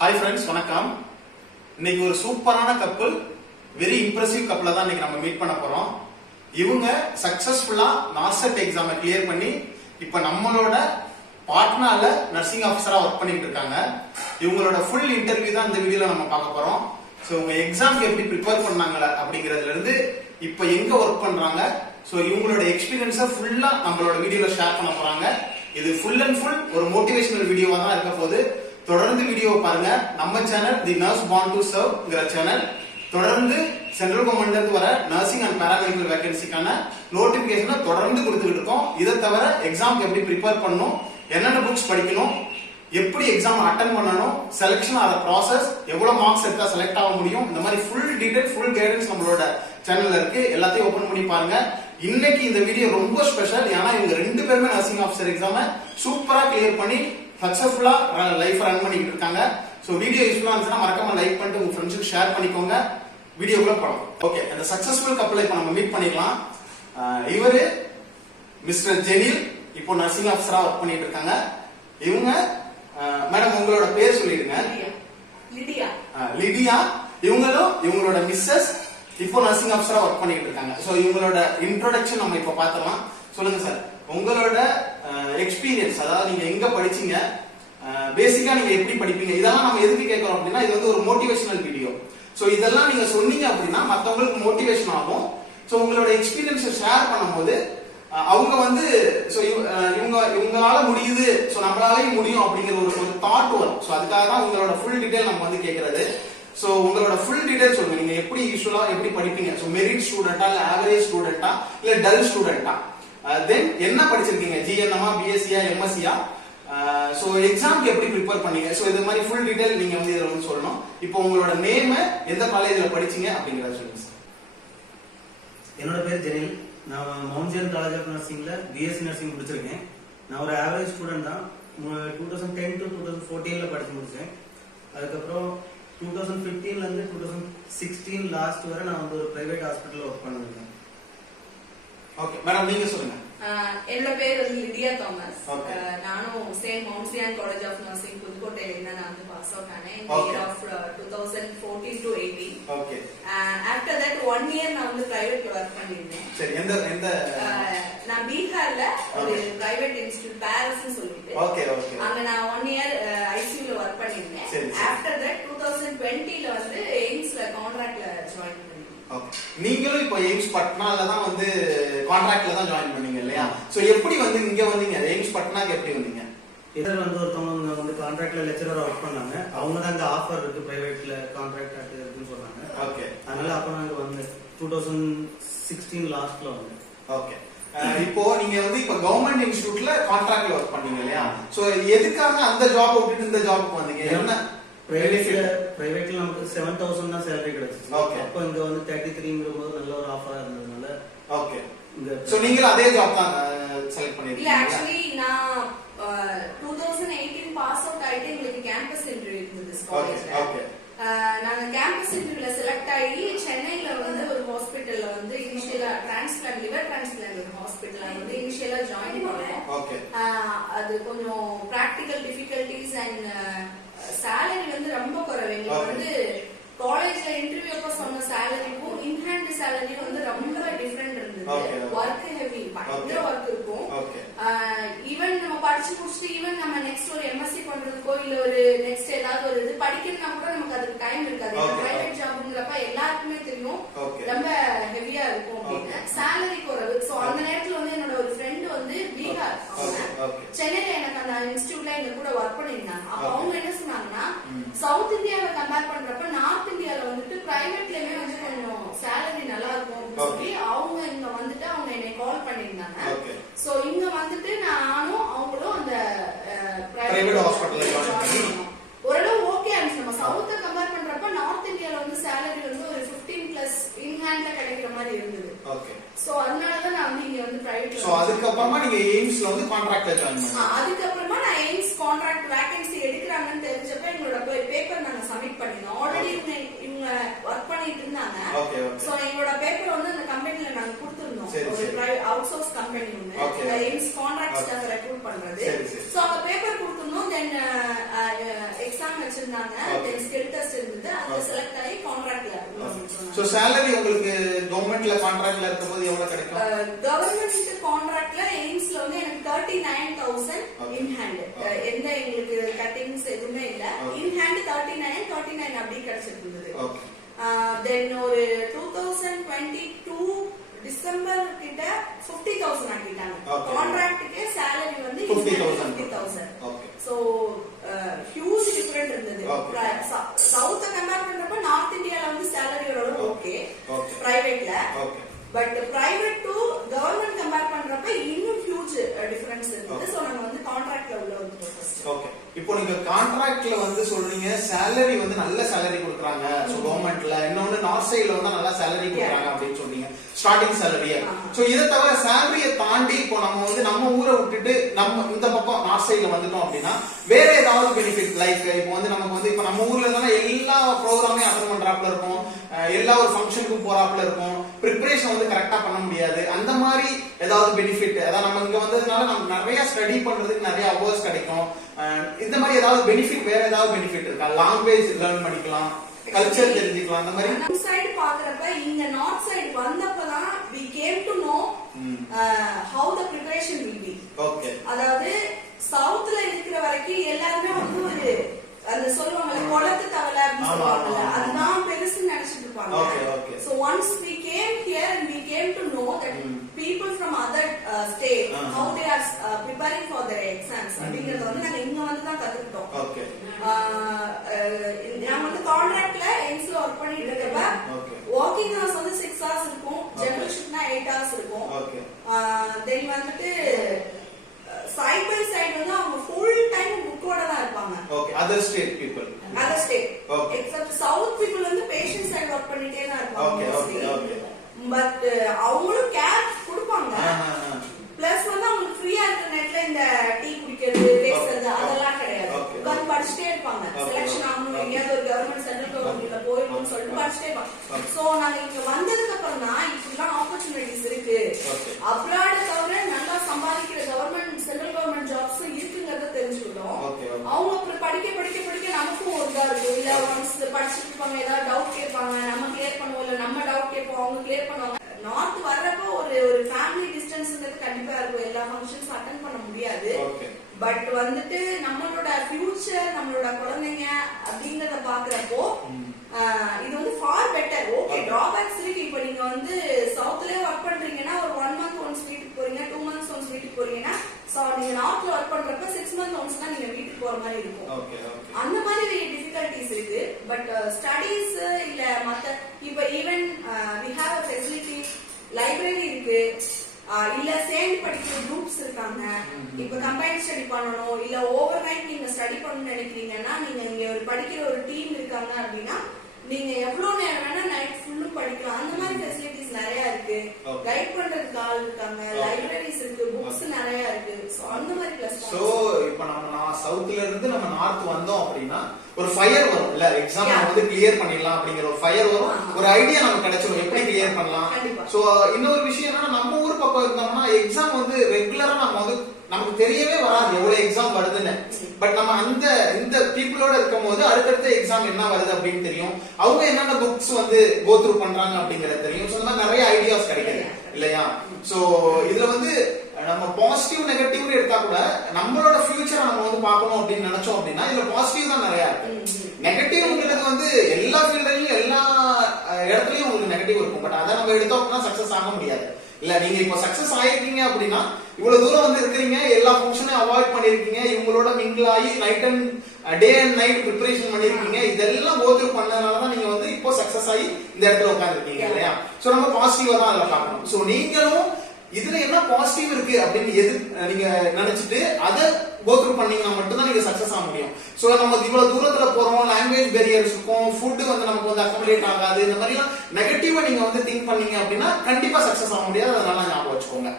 Hi friends, வணக்கம். இன்னைக்கு ஒரு சூப்பரான கப்பல், வெரி இம்ப்ரெசிவ் கப்பலை தான் இன்னைக்கு நம்ம மீட் பண்ண போறோம். இவங்க சக்சஸ்ஃபுல்லா நார்செட் எக்ஸாமை கிளியர் பண்ணி இப்ப நம்மளோட பாட்னால நர்சிங் ஆஃபீஸரா ஒர்க் பண்ணிட்டு இருக்காங்க. இவங்களோட ஃபுல் இன்டர்வியூ தான் இந்த வீடியோல நம்ம பார்க்க போறோம். ஸோ உங்க எக்ஸாம்க்கு எப்படி ப்ரிப்பேர் பண்ணாங்களா அப்படிங்கறதுல இருந்து இப்ப எங்க ஒர்க் பண்றாங்க, ஸோ இவங்களோட எக்ஸ்பீரியன்ஸை ஃபுல்லா நம்மளோட வீடியோல ஷேர் பண்ண போறாங்க. இது ஃபுல் அண்ட் ஃபுல் ஒரு மோட்டிவேஷனல் வீடியோவா தான் இருக்க போது. தொடர்ந்து வீடியோவை பாருங்க. நம்ம channel the nurse born to சர்வ்ங்கிற சேனல் தொடர்ந்து சென்ட்ரல் கவர்மெண்ட்ல இருந்து வர நர்சிங் அண்ட் பாராமெடிக்கல் வேகன்சிக்கான நோட்டிபிகேஷனை தொடர்ந்து கொடுத்துக்கிட்டு இருக்கோம். இதை தவிர எக்ஸாம்க்கு எப்படி ப்ரிப்பேர் பண்ணணும், என்னென்ன புக்ஸ் படிக்கணும், எப்படி எக்ஸாம் அட்டன் பண்ணணும், செலக்ஷன் ஆகிற ப்ராசஸ், எவ்வளவு மார்க்ஸ் எடுத்தா செலக்ட் ஆக முடியும், இந்த மாதிரி ஃபுல் டீடைல் ஃபுல் கைடன்ஸ் நம்மளோட சேனல்ல இருக்கு. எல்லாத்தையும் ஓபன் பண்ணி பாருங்க. இன்னைக்கு இந்த வீடியோ ரொம்ப ஸ்பெஷல். ஏன்னா இவங்க ரெண்டு பேருமே நர்சிங் ஆஃபீஸர் எக்ஸாமை சூப்பரா கிளியர் பண்ணி சக்சஸ்ஃபுல்லா லைஃப் ரன் பண்ணிட்டு இருக்காங்க. சோ வீடியோ யூஸ்ஃபுல்லா இருந்துச்சுன்னா மறக்காம லைக் பண்ணிட்டு உங்க ஃப்ரெண்ட்ஸுக்கு ஷேர் பண்ணிக்கோங்க. வீடியோக்குள்ள போலாம். ஓகே, அந்த சக்சஸ்ஃபுல் கப்பலை இப்ப நம்ம மீட் பண்ணிக்கலாம். இவரு மிஸ்டர் ஜெனில், இப்போ நர்சிங் ஆஃபீஸரா ஒர்க் பண்ணிட்டு இருக்காங்க. இவங்க மேடம் உங்களோட பேர் சொல்லிடுங்க. லிடியா. இவங்களும் இவங்களோட மிஸ்ஸஸ் இப்போ நர்சிங் ஆஃபீஸரா ஒர்க் பண்ணிட்டு இருக்காங்க. சோ இவங்களோட இன்ட்ரோடக்ஷன் நம்ம இப்ப பாத்துறலாம். சொல்லுங்க சார், உங்களோட எக்ஸ்பீரியன்ஸ், அதாவது நீங்க எங்க படிச்சீங்க, பேசிக்கா நீங்க எப்படி படிப்பீங்க, இதெல்லாம் நம்ம எதுக்கு கேட்கறோம் அப்படின்னா, இது வந்து ஒரு மோட்டிவேஷனல் வீடியோ. சோ இதெல்லாம் நீங்க சொன்னீங்க அப்படின்னா மத்தவங்களுக்கு மோட்டிவேஷன் ஆகும். சோ உங்களோட எக்ஸ்பீரியன்ஸை ஷேர் பண்ணும்போது அவங்க வந்து இவங்களால முடியுது, சோ நம்மளாலையும் முடியும் அப்படிங்கிற ஒரு தாட் வரும். சோ அதுக்காக தான் உங்களோட ஃபுல் டீடைல் நம்ம வந்து கேட்கறது. சோ உங்களோட ஃபுல் டீடைல் சொல்லுங்க. நீங்க எப்படி யூஸ்வலா எப்படி படிப்பீங்க, சோ மெரிட் ஸ்டூடெண்டா, இல்ல ஆவரேஜ் ஸ்டூடெண்டா, இல்ல டல் ஸ்டூடெண்டா, தென் என்ன படிச்சிருக்கீங்க, ஜிஎன்எம்மா, பிஎஸ்சியா, எம்எஸ்சியா, சோ எக்ஸாம்க்கு எப்படி ப்ரிப்பேர் பண்ணீங்க, சோ இது மாதிரி ஃபுல் டீடைல் நீங்க வந்து இதுல வந்து சொல்லணும். இப்போ உங்களோட நேம், எந்த காலேஜ்ல படிச்சீங்க அப்படிங்கறத சொல்லுங்க சார். என்னோட பேர் ஜெனில். நான் மவுண்ட் ஜிஎன் காலேஜ் ஆஃப் நர்சிங்ல பிஎஸ்சி நர்சிங் முடிச்சிருக்கேன். நான் ஒரு ஆவரேஜ் ஸ்டூடெண்ட் தான். 2010 to 2014 படிச்சு முடிச்சேன். அதுக்கப்புறம் 2015 இருந்து 2016 லாஸ்ட் வரை நான் வந்து ஒரு பிரைவேட் ஹாஸ்பிட்டல்ல ஒர்க் பண்ணிருக்கேன். ஓகே மேடம், நீங்க சொல்லுங்க. என்னோட பேர் வந்து லிடியா தாமஸ். நானும் same Mount GN College of Nursing புதுக்கோட்டையில இருந்து நான் வந்து பாஸ் அவுட் ஆனேன் in the year of 2014 to 18. Okay. After that 1 year நான் வந்து பிரைவேட்ல வர்க் பண்ணிருந்தேன். சரி, எந்த நான் பீகார்ல ஒரு பிரைவேட் இன்ஸ்டிடியூட் பாரிஸ்னு சொல்லிட்டு, ஓகே ஓகே, அங்க நான் 1 இயர் ஐசியூல வர்க் பண்ணிருந்தேன். ஆஃப்டர் தட் 2020ல வந்து எய்ம்ஸ்ல கான்ட்ராக்ட்ல ஜாயின் பண்ணேன். நீங்களும் இப்போ எய்ம்ஸ் பட்னால தான் வந்து கான்ட்ராக்ட்ல தான் ஜாயின் பண்ணீங்க இல்லையா? சோ எப்படி வந்து இங்க வந்தீங்க, எய்ம்ஸ் பட்னாக்கு எப்படி வந்தீங்க? இதர் வந்து ஒருத்தவங்க வந்து கான்ட்ராக்ட்ல லெக்சரரா ஒர்க் பண்ணாங்க. அவங்க தான் அங்க ஆஃபர் இருக்கு, பிரைவேட்ல கான்ட்ராக்ட் இருக்குன்னு சொன்னாங்க. ஓகே, அதனால அப்ப நாங்க வந்து 2016 லாஸ்ட்ல வந்து. ஓகே. இப்போ நீங்க வந்து இப்ப கவர்மெண்ட் இன்ஸ்டிடியூட்ல கான்ட்ராக்ட்ல ஒர்க் பண்ணீங்க இல்லையா? சோ எதுக்காக அந்த ஜாப் விட்டுட்டு இந்த ஜாப்க்கு வந்தீங்க? என்ன பிரைவேட்ல நமக்கு 7,000 தான் சேலரி கிடைச்சிச்சு. ஓகே. அப்ப இங்க வந்து 33ங்கும்போது நல்ல ஒரு ஆஃபரா இருந்ததுனால. ஓகே. சோ நீங்க அதே ஜாப் தான் செலக்ட் பண்ணிருக்கீங்க? இல்ல, ஆக்சுவலி நான் 2018 பாஸ் அவுட் ஆயிட்டு எங்களுக்கு கேம்பஸ் இன்டர்வியூ இருந்தது காலேஜ்ல. ஓகே. நாங்க கேம்பஸ் இன்டர்வியூல செலக்ட் ஆகி சென்னையில வந்து ஒரு ஹாஸ்பிடல்ல வந்து இனிஷியலா டிரான்ஸ்பிளான்ட், லிவர் டிரான்ஸ்பிளான்ட் ஒரு ஹாஸ்பிடல்ல வந்து இனிஷியலா ஜாயின் பண்ணேன். ஓகே. அது கொஞ்சம் பிராக்டிகல் டிஃபிகல்டிஸ் அண்ட் சேலரி வந்து ரொம்ப குறைவு. எங்களுக்கு வந்து காலேஜ்ல இன்டர்வியூ அப்ப சொன்ன சேலரிக்கும் இன்ஹேண்ட் சேலரி வந்து ரொம்ப டிஃபரெண்ட் இருந்தது. ஒர்க் ஹெவி, பயங்கர ஒர்க் இருக்கும். ஈவன் நம்ம படிச்சு முடிச்சுட்டு ஈவன் நம்ம நெக்ஸ்ட் ஒரு எம்எஸ்சி பண்றதுக்கோ இல்ல ஒரு நெக்ஸ்ட் ஏதாவது ஒரு இது படிக்கணும்னா கூட நமக்கு அதுக்கு டைம் இருக்காது. பிரைவேட் ஜாப்ங்கிறப்ப எல்லாருக்குமே தெரியும் ரொம்ப ஹெவியா இருக்கும் அப்படின்னு. சேலரி குறைவு. சோ அந்த நேரத்துல வந்து என்னோட ஒரு ஃப்ரெண்ட் வந்து பீகார், அவங்க சென்னையில எனக்கு அந்த இன்ஸ்டிடியூட்ல எங்க கூட ஒர்க் பண்ணிருந்தாங்க. அப்ப அவங்க என்ன சொன்னாங்கன்னா, சவுத் இந்தியாவை கம்பேர் பண்றப்ப நார்த் இந்தியால வந்துட்டு பிரைவேட்லயுமே வந்து கொஞ்சம் சேலரி நல்லா இருக்கும் சொல்லி அவங்க இங்க வந்துட்டு அவங்க என்னை கால் பண்ணிருந்தாங்க. சோ இங்க வந்துட்டு நானும் அவங்களும் அந்த பிரைவேட் ஹாஸ்பிடல்ல ஜாயின் பண்ணோம். ஓரளவு ஓகே ஆச்சு. நம்ம சவுத்த கம்பேர் பண்றப்ப நார்த் இந்தியால வந்து சேலரி வந்து ஒரு 15+ இன் ஹேண்ட்ல கிடைக்கிற மாதிரி இருந்தது. ஓகே. சோ அதனாலதான் நான் வந்து இங்க வந்து பிரைவேட். சோ அதுக்கு அப்புறமா நீங்க எய்ம்ஸ்ல வந்து கான்ட்ராக்ட்ல ஜாயின் பண்ணீங்க. அதுக்கு அப்புறமா நான் எய்ம்ஸ் கான்ட்ராக்ட் வேகன்சி எடுக்கறாங்கன்னு தெரிஞ்சப்ப எங்களோட பேப்பர் நாங்க சப்மிட் பண்ணினோம். ஆல்ரெடி இவங்க ஒர்க் பண்ணிட்டு இருந்தாங்க. Okay okay. சோ எங்களோட பேப்பர் வந்து அந்த கம்பெனில நாங்க கொடுத்திருந்தோம். ஒரு பிரைவேட் அவுட்சோர்ஸ் கம்பெனி ஒன்னு எய்ம்ஸ் கான்ட்ராக்ட்ஸ்க்காக ரெக்ரூட் பண்றது. சோ அந்த பேப்பர் கொடுத்திருந்தோம். தென் எக்ஸாம் எக்ஸாம் வச்சிருந்தாங்க, தென் ஸ்கில் டெஸ்ட் இருந்தது, அதுல செலக்ட் ஆகி கான்ட்ராக்ட்ல. சோ salary உங்களுக்கு கவர்மெண்ட்ல கான்ட்ராக்ட்ல இருக்கும்போது எவ்வளவு கிடைக்கும்? கவர்மெண்ட் கான்ட்ராக்ட்ல எய்ம்ஸ்ல வந்து எனக்கு 39,000 இன் ஹேண்ட். எந்த எங்களுக்கு கட்டிங்ஸ் எதுவுமே இல்ல. இன் ஹேண்ட் 39 அப்படி கிடைச்சிருந்தது. தென் ஒரு 2022 டிசம்பர் கிட்ட 50,000 ஆக்கிட்டாங்க. கான்ட்ராக்ட்டுக்கே salary வந்து 50,000. சோ ஹியூஜ் டிஃபரண்ட் இருந்தது. சவுத் கம்பேர் பண்றப்ப நார்த் இந்தியால வந்து salary ஓகே பிரைவேட்ல, but private to government compare பண்றப்ப இன்னும் ஹியூஜ் டிஃபரன்ஸ் இருந்தது. சோ நாங்க வந்து கான்ட்ராக்ட்ல உள்ள வந்துட்டோம் ஃபர்ஸ்ட். ஓகே, இப்போ நீங்க கான்ட்ராக்ட்ல வந்து சொல்றீங்க salary வந்து நல்ல salary கொடுக்கறாங்க. சோ கவர்மெண்ட்ல இன்னொன்னு நார்த் சைடுல வந்து நல்ல salary கொடுக்கறாங்க அப்படினு சொன்னீங்க, ஸ்டார்டிங் salary. சோ இத தவிர salary தாண்டி இப்போ நம்ம வந்து நம்ம ஊரை விட்டுட்டு நம்ம இந்த பக்கம் நார்த் சைடுல வந்துட்டோம் அப்படினா வேற ஏதாவது பெனிஃபிட், லைக் இப்போ வந்து நமக்கு வந்து இப்போ நம்ம ஊர்ல இருந்தா எல்லா ப்ரோகிராமே அட்டெண்ட் பண்றாப்ல இருக்கும், எல்லா ஒரு ஃபங்க்ஷனுக்கும் போறாப்ல இருக்கும், ப்ரிப்பரேஷன் வந்து கரெக்டா பண்ண முடியாது. அந்த மாதிரி ஏதாவது பெனிஃபிட், அதாவது நம்ம இங்க வந்ததுனால நமக்கு நிறைய ஸ்டடி பண்றதுக்கு நிறைய அவர்ஸ் கிடைக்கும், இந்த மாதிரி ஏதாவது பெனிஃபிட், வேற ஏதாவது பெனிஃபிட் இருக்கா? லாங்குவேஜ் லேர்ன் பண்ணிக்கலாம், கல்ச்சர் தெரிஞ்சுக்கலாம், அந்த மாதிரி. நம்ம சைடு பாக்குறப்ப இங்க நார்த் சைடு வந்தப்பதான் we came to know how the preparation will be. Okay, அதாவது சவுத்ல இருக்கிற வரைக்கும் எல்லாருமே வந்து ஒரு அந்த சொல்லுவாங்கல்ல குளத்து தவளை அப்படின்னு சொல்லுவாங்கல்ல, அதுதான் பெருசு நினைச்சிட்டு இருப்பாங்க. So once we came here and we came to know that people from other state how they are preparing for their exams அப்படிங்கறத வந்து நாங்க இங்க வந்து தான் கத்துக்கிட்டோம். நாங்க வந்து கான்ட்ராக்ட்ல எய்ம்ஸ்ல ஒர்க் பண்ணிட்டு இருக்கப்ப வாக்கிங் ஹவர்ஸ் வந்து 6 hours இருக்கும், ஜெனரல் ஷிஃப்ட்னா 8 hours இருக்கும். தென் வந்துட்டு சைட் பை சைடு வந்து அவங்க ஃபுல் டைம் புக்கோட தான் இருப்பாங்க. Okay, other state people, other state except south people வந்து பேஷண்ட் சைடு ஒர்க் பண்ணிட்டே தான் இருப்பாங்க. பட் அவங்களும் கேர் கொடுப்பாங்க. பிளஸ் வந்து அவங்களுக்கு ஃப்ரீயா இருக்கிற நேரத்துல இந்த டீ குடிக்கிறது, பேசுறது அதெல்லாம் கிடையாது. உட்கார்ந்து படிச்சுட்டே இருப்பாங்க. செலக்ஷன் ஆகணும், எங்கேயாவது ஒரு கவர்மெண்ட் சென்ட்ரல் கவர்மெண்ட்ல போயிடணும்னு சொல்லிட்டு படிச்சுட்டே இருப்பாங்க. சோ நாங்க இங்க வந்ததுக்கு அப்புறம் தான் இப்படிலாம் ஆப்பர்ச்சுனிட்டிஸ் இருக்கு, அப்ராட தவிர நல்லா சம்பாதிக்கிற கவர்மெண்ட் சென்ட்ரல் கவர்மெண்ட் ஜாப்ஸ் இருக்குங்கிறத தெரிஞ்சுக்கிட்டோம். அவங்க அப்புறம் படிக்க படிக்க படிக்க நமக்கும் ஒரு இதா இருக்கும். இல்ல ஒன்ஸ் படிச்சுட்டு இருப்பாங்க, ஏதாவது டவுட் கேட்பாங்க, நம்ம கிளியர் பண்ணுவோம், இல்ல நம்ம டவுட் கேட்போம், அவங்க கிளியர் பண்ணுவாங்க. நார்த் வர்றப்போ ஒரு ஃபேமிலி டிஸ்டன்ஸ்ங்கிறது கண்டிப்பா இருக்கும், எல்லா ஃபங்க்ஷன்ஸ் அட்டெண்ட் பண்ண முடியாது. பட் வந்துட்டு நம்மளோட ஃபியூச்சர், நம்மளோட குழந்தைங்க அப்படிங்கறத பாக்குறப்போ இது வந்து ஃபார் பெட்டர். ஓகே, டிராபேக்ஸ் இருக்கு. இப்போ நீங்க வந்து சவுத்லயே ஒர்க் பண்றீங்கன்னா ஒரு 1 month ஒன்ஸ் வீட்டுக்கு போறீங்க, 2 months ஒன்ஸ் வீட்டுக்கு போறீங்கன்னா, சோ நீங்க நார்த்ல ஒர்க் பண்றப்ப 6 months ஒன்ஸ் தான் நீங்க வீட்டுக்கு போற மாதிரி இருக்கும். அந்த மாதிரி டிஃபிகல்டிஸ் இருக்கு. பட் ஸ்டடீஸ் இல்ல மத்த இப்ப even we have a facility, library இருக்கு, இல்ல சேர்ந்து படிக்கிற குரூப்ஸ் இருக்காங்க. இப்ப கம்பைன் ஸ்டடி பண்ணணும், இல்ல ஓவர் நைட் நீங்க ஸ்டடி பண்ணணும்னு நினைக்கிறீங்கன்னா, நீங்க இங்க ஒரு படிக்கிற ஒரு டீம் இருக்காங்க அப்படின்னா நீங்க எவ்வளவு நேரம் வேணா நைட் ஃபுல்லும் படிக்கலாம். அந்த மாதிரி ஃபெசிலிட்டிஸ் நிறைய இருக்கு. கைட் பண்றதுக்கு ஆள் இருக்காங்க, லைப்ரரிஸ் இருக்கு, புக்ஸ் நிறைய இருக்கு. சோ அந்த மாதிரி பிளஸ். சோ இப்போ நம்ம சவுத்ல இருந்து நம்ம நார்த் வந்தோம் அப்படின்னா ஒரு ஃபயர் வரும், இல்ல எக்ஸாம் வந்து கிளியர் பண்ணிடலாம் அப்படிங்கிற ஒரு ஃபயர் வரும், ஒரு ஐடியா நமக்கு கிடைச்சிடும் எப்படி கிளியர் பண்ணலாம். சோ இன்னொரு விஷயம் என்னன்னா, நம்ம ஊர் பக்கம் இருந்தோம்னா எக்ஸாம் வந்து ரெகுலரா நம்ம வந்து நமக்கு தெரியவே வராது எவ்வளவு எக்ஸாம் வருதுன்னு. பட் நம்ம இந்த பீப்புளோட இருக்கும் போது அடுத்தடுத்த எக்ஸாம் என்ன வருது அப்படின்னு தெரியும், அவங்க என்னென்ன புக்ஸ் வந்து கோ த்ரூ பண்றாங்க அப்படிங்கறது தெரியும். சோ நிறைய ஐடியாஸ் கிடைக்குது இல்லையா? சோ இதுல வந்து நம்ம பாசிட்டிவ் நெகட்டிவ் எடுத்தா கூட நம்மளோட ஃபியூச்சரை நம்ம வந்து பார்க்கணும் அப்படின்னு நினைச்சோம் அப்படின்னா இதுல பாசிட்டிவ் தான் நிறைய இருக்கு. நெகட்டிவ்ங்கிறது வந்து எல்லா ஃபீல்ட்லயும் எல்லா இடத்துலயும் உங்களுக்கு நெகட்டிவ் இருக்கும். பட் அதை நம்ம எடுத்தோம் அப்படின்னா சக்சஸ் ஆக முடியாது. இல்ல நீங்க இப்போ சக்சஸ் ஆயிருக்கீங்க அப்படின்னா இவ்வளவு தூரம் வந்து இருக்கிறீங்க, எல்லா ஃபங்க்ஷனையும் அவாய்ட் பண்ணிருக்கீங்க, இவங்களோட மிங்கிள் ஆகி night and day and night preparation பண்ணிருக்கீங்க, இதெல்லாம் கோ த்ரூ பண்ணதுனாலதான் நீங்க வந்து இப்போ சக்சஸ் ஆகி இந்த இடத்துல உட்காந்துருக்கீங்க இல்லையா? சோ நம்ம பாசிட்டிவா தான் அதுல பார்க்கணும். சோ நீங்களும் இதுல என்ன பாசிட்டிவ் இருக்கு அப்படின்னு நீங்க நினைச்சிட்டு அதை கோ த்ரூ பண்ணீங்கன்னா மட்டும்தான் நீங்க சக்சஸ் ஆக முடியும். சோ நம்ம இவ்வளவு தூரத்துல போறோம், லாங்குவேஜ் பேரியர்ஸ் இருக்கும், ஃபுட் வந்து நமக்கு வந்து அக்கமடேட் ஆகாது, இந்த மாதிரி எல்லாம் நெகட்டிவா நீங்க வந்து திங்க் பண்ணீங்க அப்படின்னா கண்டிப்பா சக்சஸ் ஆக முடியாது. அதனால ஞாபகம் வச்சுக்கோங்க.